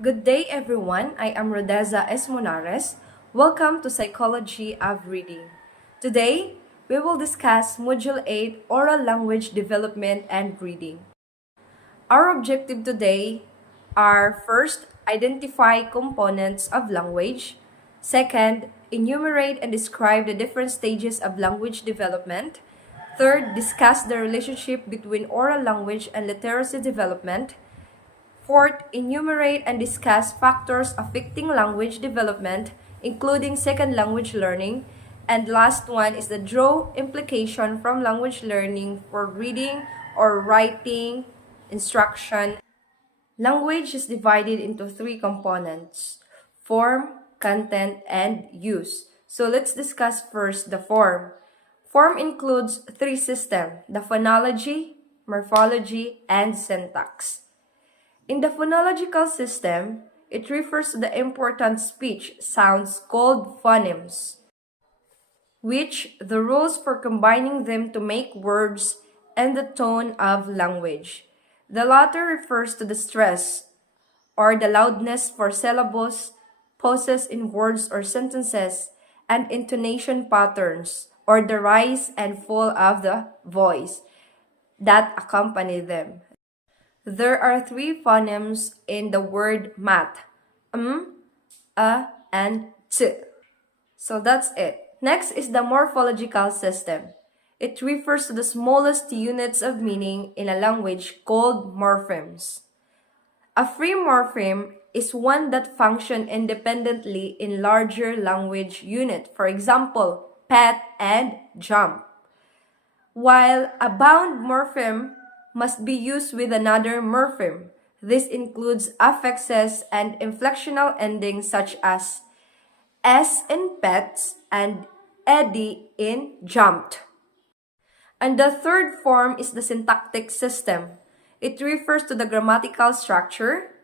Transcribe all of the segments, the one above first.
Good day, everyone. I am Rodeza Esmonares. Welcome to Psychology of Reading. Today, we will discuss Module 8 Oral Language Development and Reading. Our objective today are first, identify components of language. Second, enumerate and describe the different stages of language development. Third, discuss the relationship between oral language and literacy development. Fourth, enumerate and discuss factors affecting language development, including second language learning. And last one is the draw implication from language learning for reading or writing instruction. Language is divided into three components: form, content, and use. So let's discuss first the form. Form includes three systems: the phonology, morphology, and syntax. In the phonological system, it refers to the important speech sounds called phonemes, which the rules for combining them to make words and the tone of language. The latter refers to the stress or the loudness for syllables, pauses in words or sentences, and intonation patterns or the rise and fall of the voice that accompany them. There are three phonemes in the word mat: and t. So that's it. Next is the morphological system. It refers to the smallest units of meaning in a language called morphemes. A free morpheme is one that functions independently in larger language unit, for example, pet and jump. While a bound morpheme must be used with another morpheme. This includes affixes and inflectional endings such as S in pets and eddy in jumped. And the third form is the syntactic system. It refers to the grammatical structure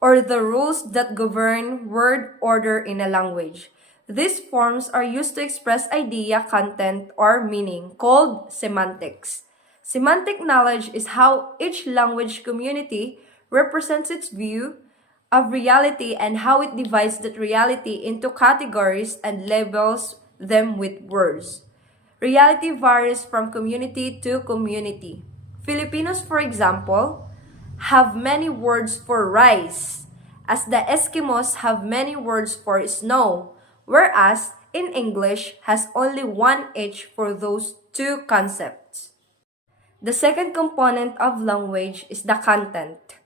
or the rules that govern word order in a language. These forms are used to express idea, content, or meaning, called semantics. Semantic knowledge is how each language community represents its view of reality and how it divides that reality into categories and labels them with words. Reality varies from community to community. Filipinos, for example, have many words for rice, as the Eskimos have many words for snow, whereas in English has only one each for those two concepts. The second component of language is the content.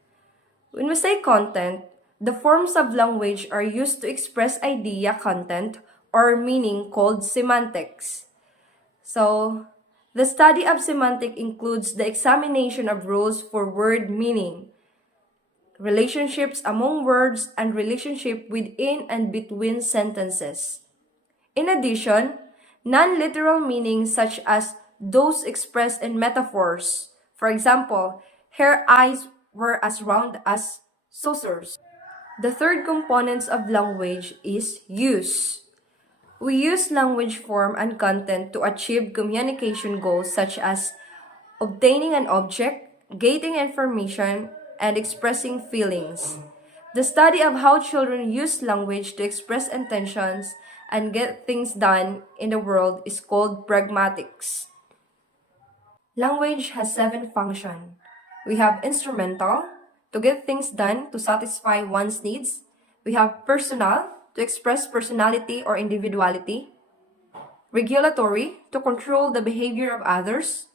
When we say content, the forms of language are used to express idea, content, or meaning called semantics. So, the study of semantic includes the examination of rules for word meaning, relationships among words, and relationship within and between sentences. In addition, non-literal meanings such as those expressed in metaphors. For example, her eyes were as round as saucers. The third component of language is use. We use language form and content to achieve communication goals such as obtaining an object, getting information, and expressing feelings. The study of how children use language to express intentions and get things done in the world is called pragmatics. Language has 7 functions. We have instrumental, to get things done to satisfy one's needs. We have personal, to express personality or individuality. Regulatory, to control the behavior of others.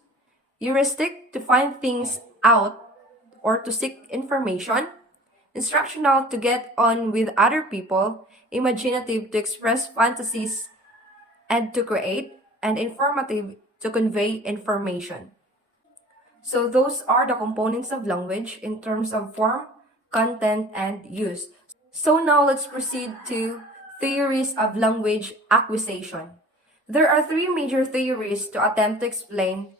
Heuristic, to find things out or to seek information. Instructional, to get on with other people. Imaginative, to express fantasies and to create. And informative, to convey information. So those are the components of language in terms of form, content, and use. So now let's proceed to theories of language acquisition. There are 3 major theories to attempt to explain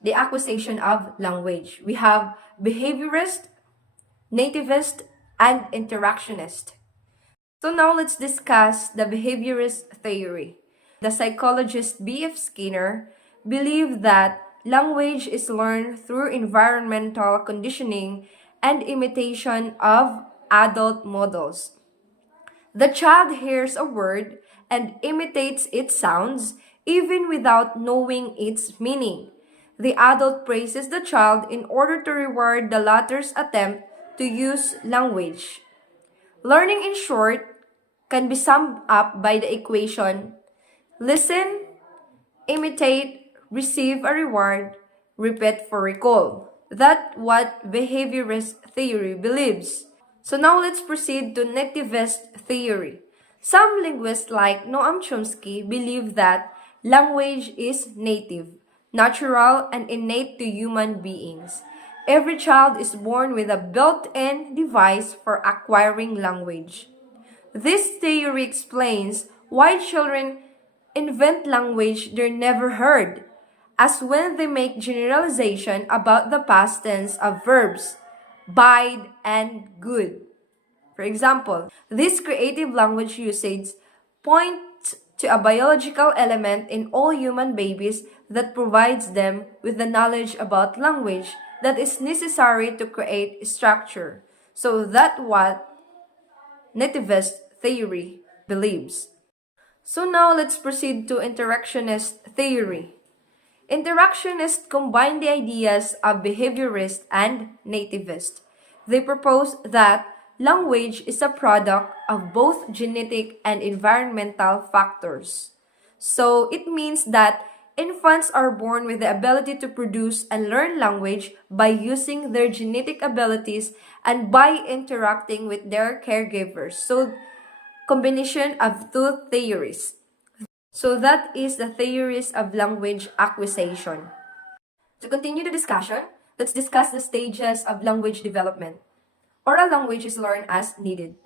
the acquisition of language. We have behaviorist, nativist, and interactionist. So now let's discuss the behaviorist theory. The psychologist B.F. Skinner believed that language is learned through environmental conditioning and imitation of adult models. The child hears a word and imitates its sounds even without knowing its meaning. The adult praises the child in order to reward the latter's attempt to use language. Learning, in short, can be summed up by the equation: listen, imitate, receive a reward, repeat for recall. That's what behaviorist theory believes. So now let's proceed to nativist theory. Some linguists like Noam Chomsky believe that language is native, natural, and innate to human beings. Every child is born with a built-in device for acquiring language. This theory explains why children invent language they never heard, as when they make generalization about the past tense of verbs bide and good. For example, this creative language usage points to a biological element in all human babies that provides them with the knowledge about language that is necessary to create structure. So that's what nativist theory believes. So now let's proceed to interactionist theory. Interactionists combine the ideas of behaviorist and nativist. They propose that language is a product of both genetic and environmental factors. So it means that infants are born with the ability to produce and learn language by using their genetic abilities and by interacting with their caregivers. So combination of two theories. So that is the theories of language acquisition. To continue the discussion, let's discuss the stages of language development. Oral language is learned as needed,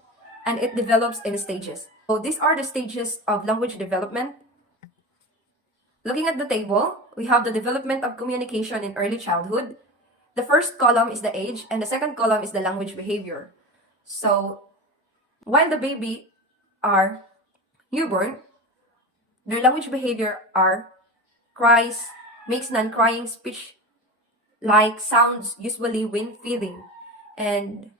and it develops in stages. So these are the stages of language development. Looking at the table, we have the development of communication in early childhood. The first column is the age, and the second column is the language behavior. So while the baby are newborn, their language behavior are cries, makes non-crying speech like sounds usually when feeding. And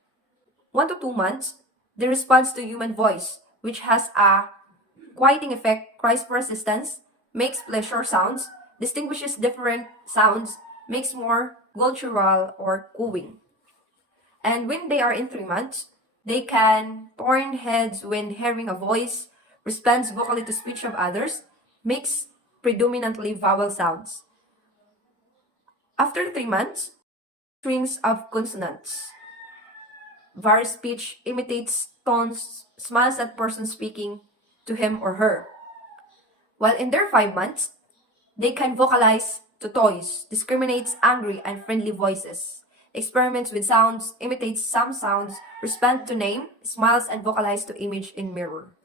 1 to 2 months, the response to human voice, which has a quieting effect, cries for assistance, makes pleasure sounds, distinguishes different sounds, makes more guttural or cooing. And when they are in 3 months, they can turn heads when hearing a voice, responds vocally to speech of others, makes predominantly vowel sounds. After 3 months, strings of consonants. Various speech imitates tones, smiles at person speaking to him or her. While in their 5 months, they can vocalize to toys, discriminates angry and friendly voices, experiments with sounds, imitates some sounds, respond to name, smiles and vocalize to image in mirror.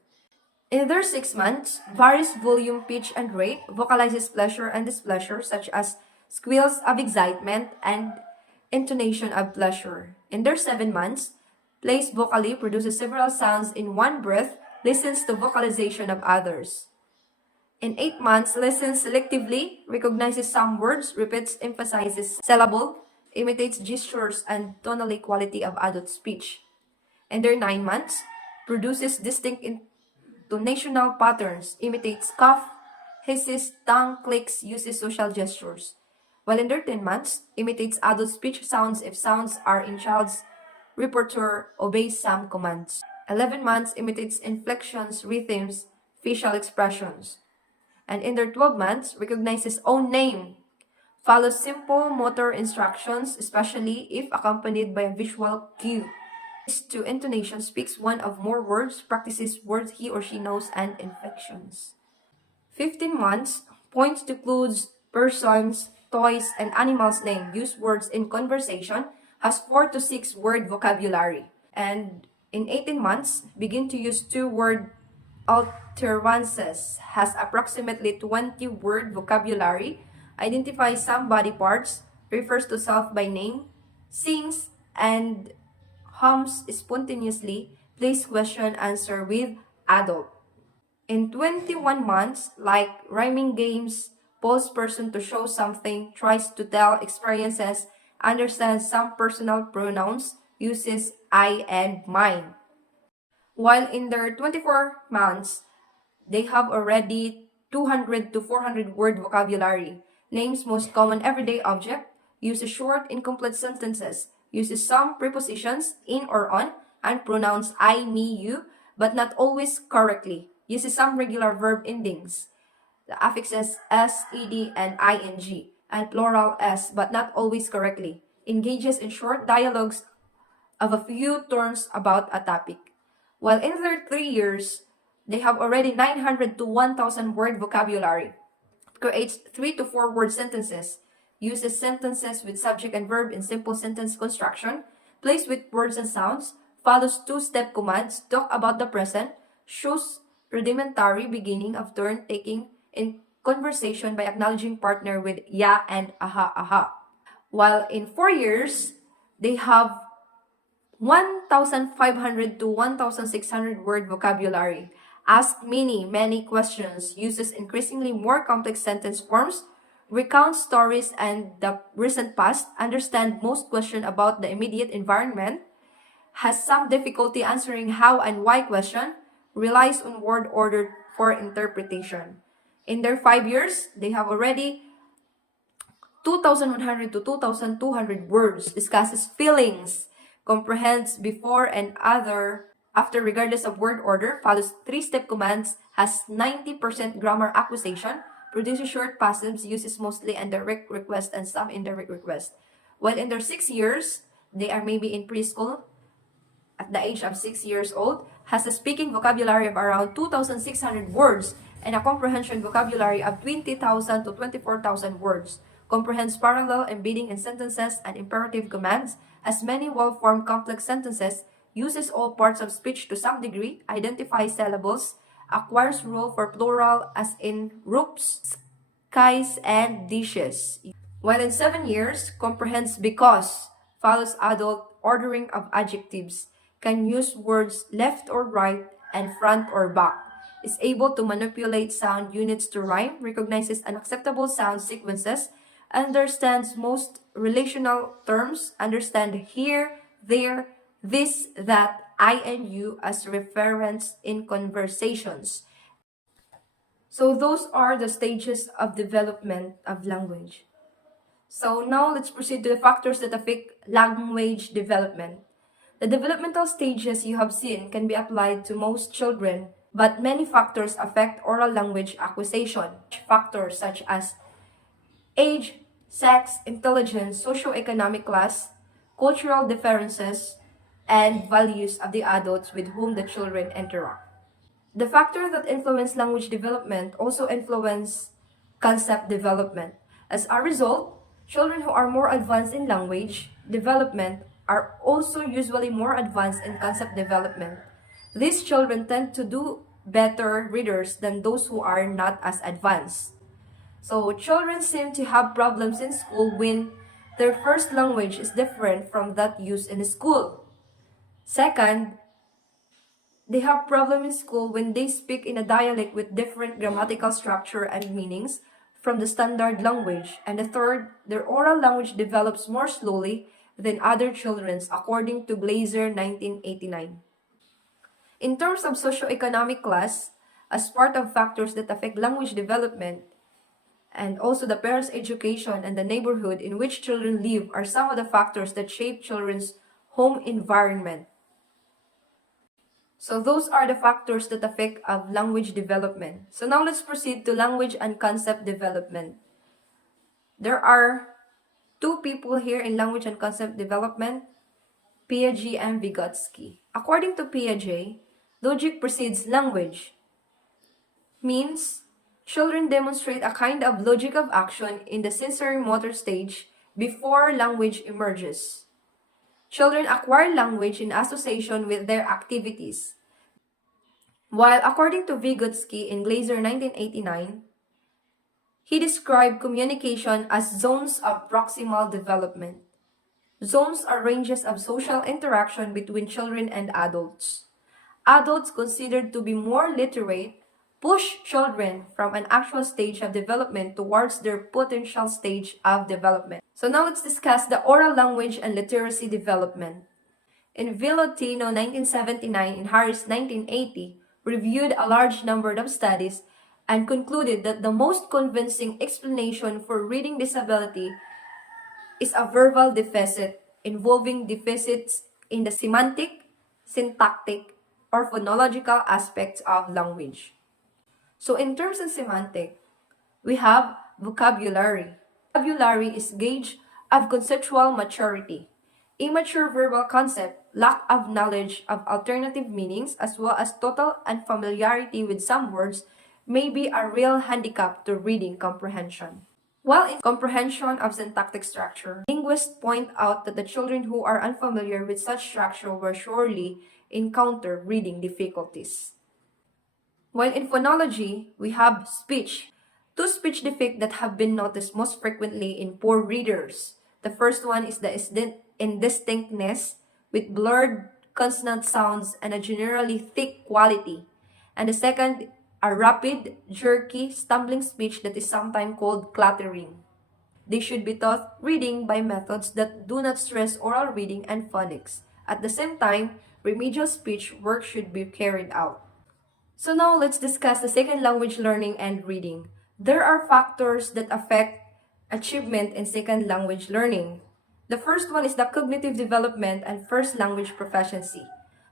In their 6 months, varies volume, pitch, and rate, vocalizes pleasure and displeasure, such as squeals of excitement and intonation of pleasure. In their 7 months, plays vocally, produces several sounds in one breath, listens to vocalization of others. In 8 months, listens selectively, recognizes some words, repeats, emphasizes syllable, imitates gestures and tonal quality of adult speech. In their 9 months, produces distinct intonational patterns, imitates cough, hisses, tongue clicks, uses social gestures. While in their 10 months, imitates adult speech sounds if sounds are in child's repertoire, obeys some commands. 11 months, imitates inflections, rhythms, facial expressions. And in their 12 months, recognizes own name, follows simple motor instructions, especially if accompanied by a visual cue. To intonation, speaks one of more words, practices words he or she knows, and inflections. 15 months, points to clues, persons, toys, and animals' name, use words in conversation, has 4 to 6 word vocabulary. And in 18 months, begin to use 2-word utterances, has approximately 20 word vocabulary, identifies some body parts, refers to self by name, sings, and hums spontaneously, plays question answer with adult. In 21 months, like rhyming games, pulls person to show something, tries to tell experiences, understands some personal pronouns, uses I, and mine. While in their 24 months, they have already 200 to 400 word vocabulary. Names most common everyday object, uses short incomplete sentences, uses some prepositions in or on, and pronouns I, me, you, but not always correctly. Uses some regular verb endings, the affixes s, ed, and ing, and plural s, but not always correctly. Engages in short dialogues of a few turns about a topic. While in their 3 years, they have already 900 to 1,000 word vocabulary, creates 3 to 4 word sentences, uses sentences with subject and verb in simple sentence construction, plays with words and sounds, follows two-step commands, talk about the present, shows rudimentary beginning of turn taking in conversation by acknowledging partner with yeah and aha aha. While in 4 years, they have 1,500 to 1,600 word vocabulary, ask many questions, uses increasingly more complex sentence forms, recounts stories and the recent past, understand most questions about the immediate environment, has some difficulty answering how and why question, relies on word order for interpretation. In their 5 years, they have already 2,100 to 2,200 words, discusses feelings, comprehends before and after regardless of word order, follows three-step commands, has 90% grammar acquisition, produces short passives, uses mostly indirect request and some indirect request. While in their 6 years, they are maybe in preschool, at the age of 6 years old, has a speaking vocabulary of around 2,600 words and a comprehension vocabulary of 20,000 to 24,000 words, comprehends parallel embedding in sentences and imperative commands, has many well-formed complex sentences, uses all parts of speech to some degree, identifies syllables, acquires rule for plural as in roofs, skies, and dishes. While in 7 years, comprehends because, follows adult ordering of adjectives, can use words left or right and front or back, is able to manipulate sound units to rhyme, recognizes unacceptable sound sequences, understands most relational terms, understand here, there, this, that, I, and you as reference in conversations. So those are the stages of development of language. So now let's proceed to the factors that affect language development. The developmental stages you have seen can be applied to most children, but many factors affect oral language acquisition. Factors such as age, sex, intelligence, socioeconomic class, cultural differences, and values of the adults with whom the children interact. The factor that influence language development also influence concept development. As a result, children who are more advanced in language development are also usually more advanced in concept development. These children tend to do better readers than those who are not as advanced. So children seem to have problems in school when their first language is different from that used in school. Second, they have problem in school when they speak in a dialect with different grammatical structure and meanings from the standard language. And the third, their oral language develops more slowly than other children's, according to Glaser 1989. In terms of socioeconomic class, as part of factors that affect language development, and also the parents' education and the neighborhood in which children live are some of the factors that shape children's home environment. So those are the factors that affect of language development. So now let's proceed to language and concept development. There are two people here in language and concept development, Piaget and Vygotsky. According to Piaget, logic precedes language. Means children demonstrate a kind of logic of action in the sensory motor stage before language emerges. Children acquire language in association with their activities. While according to Vygotsky in Glaser 1989, he described communication as zones of proximal development. Zones are ranges of social interaction between children and adults. Adults considered to be more literate push children from an actual stage of development towards their potential stage of development. So now let's discuss the oral language and literacy development. In Villotino 1979 and Harris 1980 reviewed a large number of studies and concluded that the most convincing explanation for reading disability is a verbal deficit involving deficits in the semantic, syntactic, or phonological aspects of language. So in terms of semantic, we have vocabulary. Vocabulary is gauge of conceptual maturity. Immature verbal concept, lack of knowledge of alternative meanings, as well as total unfamiliarity with some words may be a real handicap to reading comprehension. While in comprehension of syntactic structure, linguists point out that the children who are unfamiliar with such structure will surely encounter reading difficulties. While in phonology, we have speech. Two speech defects that have been noticed most frequently in poor readers. The first one is the indistinctness with blurred consonant sounds and a generally thick quality. And the second, a rapid, jerky, stumbling speech that is sometimes called clattering. They should be taught reading by methods that do not stress oral reading and phonics. At the same time, remedial speech work should be carried out. So now let's discuss the second language learning and reading. There are factors that affect achievement in second language learning. The first one is the cognitive development and first language proficiency.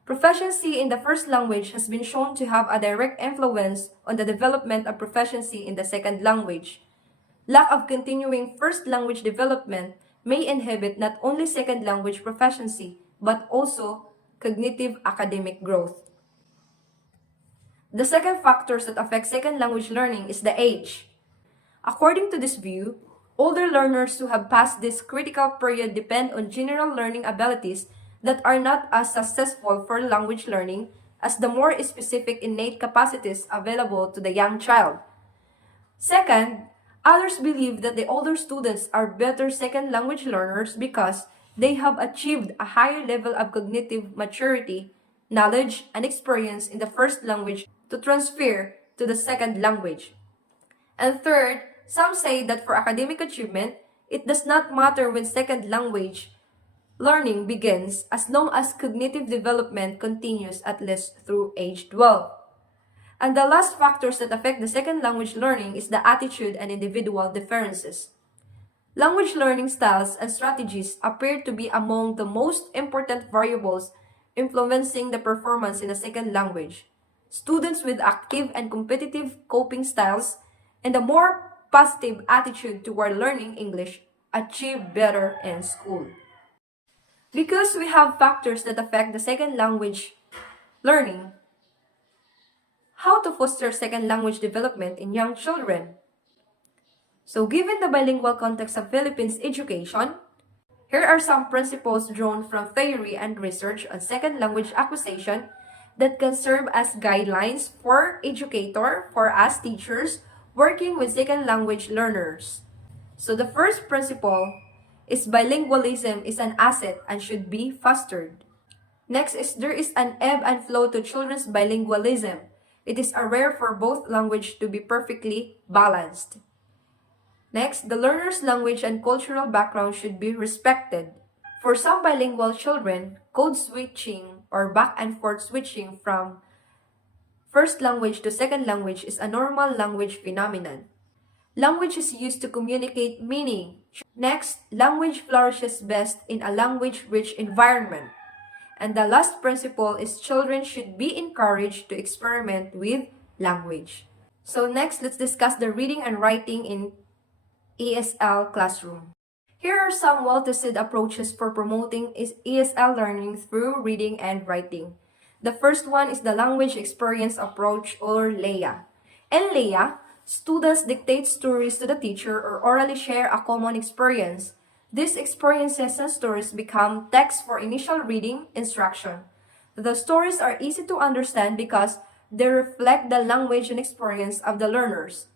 Proficiency in the first language has been shown to have a direct influence on the development of proficiency in the second language. Lack of continuing first language development may inhibit not only second language proficiency, but also cognitive academic growth. The second factors that affect second language learning is the age. According to this view, older learners who have passed this critical period depend on general learning abilities that are not as successful for language learning as the more specific innate capacities available to the young child. Second, others believe that the older students are better second language learners because they have achieved a higher level of cognitive maturity, knowledge, and experience in the first language to transfer to the second language. And third, some say that for academic achievement, it does not matter when second language learning begins as long as cognitive development continues at least through age 12. And the last factors that affect the second language learning is the attitude and individual differences. Language learning styles and strategies appear to be among the most important variables influencing the performance in a second language. Students with active and competitive coping styles and a more positive attitude toward learning English achieve better in school. Because we have factors that affect the second language learning, how to foster second language development in young children? So given the bilingual context of Philippines education, here are some principles drawn from theory and research on second language acquisition that can serve as guidelines for for us teachers working with second language learners. So the first principle is bilingualism is an asset and should be fostered. Next is there is an ebb and flow to children's bilingualism. It is rare for both language to be perfectly balanced. Next, the learner's language and cultural background should be respected. For some bilingual children, code switching or back and forth switching from first language to second language is a normal language phenomenon. Language is used to communicate meaning. Next, language flourishes best in a language-rich environment. And the last principle is children should be encouraged to experiment with language. So next, let's discuss the reading and writing in ESL classroom. Here are some well-tested approaches for promoting ESL learning through reading and writing. The first one is the language experience approach or LEA. In LEA, students dictate stories to the teacher or orally share a common experience. These experiences and stories become text for initial reading instruction. The stories are easy to understand because they reflect the language and experience of the learners.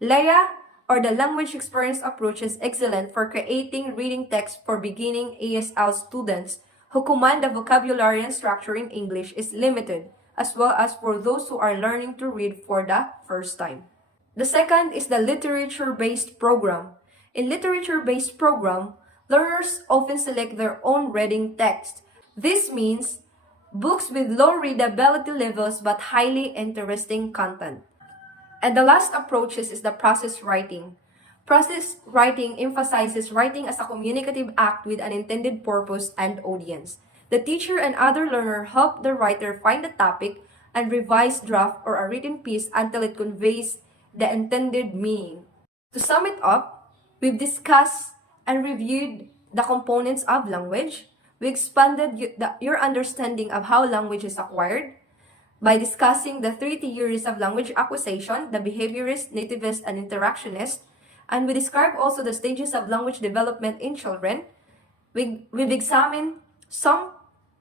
LEA or the language experience approach is excellent for creating reading text for beginning ESL students who command the vocabulary and structure in English is limited, as well as for those who are learning to read for the first time. The second is the literature-based program. In literature-based program, learners often select their own reading text. This means books with low readability levels but highly interesting content. And the last approaches is the process writing. Process writing emphasizes writing as a communicative act with an intended purpose and audience. The teacher and other learner help the writer find the topic and revise draft or a written piece until it conveys the intended meaning. To sum it up, we've discussed and reviewed the components of language. We expanded your understanding of how language is acquired by discussing the three theories of language acquisition, the behaviorist, nativist, and interactionist. And we describe also the stages of language development in children. We've examined some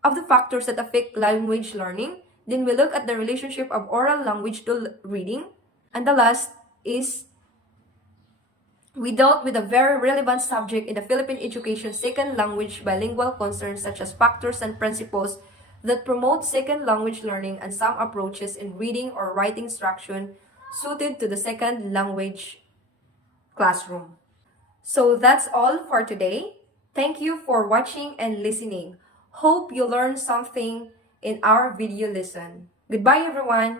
of the factors that affect language learning. Then we look at the relationship of oral language to reading. And the last is we dealt with a very relevant subject in the Philippine education second language bilingual concerns such as factors and principles that promote second language learning and some approaches in reading or writing instruction suited to the second language classroom. So that's all for today. Thank you for watching and listening. Hope you learned something in our video lesson. Goodbye everyone.